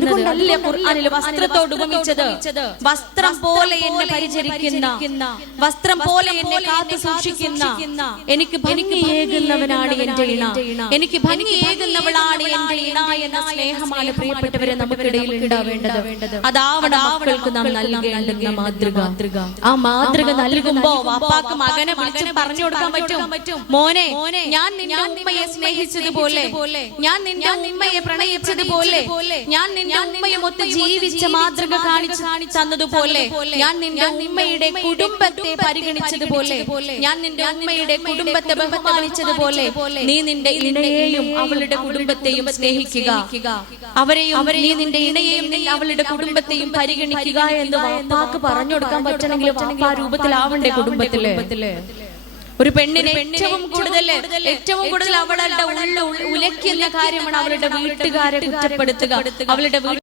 അതുകൊണ്ടല്ലേ ഖുർആനിൽ വസ്ത്രത്തോട് ഉപമിച്ചത്. വസ്ത്രം പോലെ എന്നെ പരിചരിക്കുന്ന, വസ്ത്രം പോലെ എന്നെ കാത്തു സൂക്ഷിക്കുന്ന, എനിക്ക് ഭംഗിയേകുന്നവനാണ് എന്റെ ഇണ, എനിക്ക് ഭംഗിയേകുന്നവളാണ് എന്റെ ഇണ എന്ന സ്നേഹമാണ് പ്രിയപ്പെട്ടവരെ നമുക്കിടയിൽ ഉണ്ടാവേണ്ടത്. അതാവണം മക്കൾക്ക് നാം നൽകേണ്ടുന്ന മാതൃക. ആ മാതൃക നൽകുമ്പോ വാപ്പാക്ക് മകനെ വിളിച്ച് പറഞ്ഞു കൊടുക്കാൻ പറ്റും, മോനെ ഞാൻ നിന്റെ ഉമ്മയെ സ്നേഹിച്ചതുപോലെ, ഞാൻ നിന്റെ ഉമ്മയെ പ്രണയിച്ചതുപോലെ, ഞാൻ നിന്റെ ഉമ്മയെ മൊത്തം ജീവിച്ച മാതൃക കാണിച്ചു തന്നതുപോലെ, ഞാൻ നിന്റെ ഉമ്മയുടെ കുടുംബത്തെ പരിഗണിച്ചതുപോലെ, ഞാൻ നിന്റെ ഉമ്മയുടെ കുടുംബത്തെ ബഹുമാനിച്ചതുപോലെ നീ നിന്റെ ഇണയെയും അവളുടെ കുടുംബത്തെയും സ്നേഹിക്കുക, അവരെയും നീ നിന്റെ ഇണയെയും അവളുടെ കുടുംബത്തെയും പരിഗണിക്കുക എന്ന് വാപ്പാക്ക് പറഞ്ഞു കൊടുക്കാൻ പറ്റണമെങ്കിൽ വാപ്പ ആ രൂപത്തിലാവണ്ടേ കുടുംബത്തില്. ഒരു പെണ്ണിന് ഏറ്റവും കൂടുതൽ അവളുടെ ഉള്ളിൽ ഉലയ്ക്കുന്ന കാര്യമാണ് അവളുടെ വീട്ടുകാരെ കുറ്റപ്പെടുത്തുക, അവളുടെ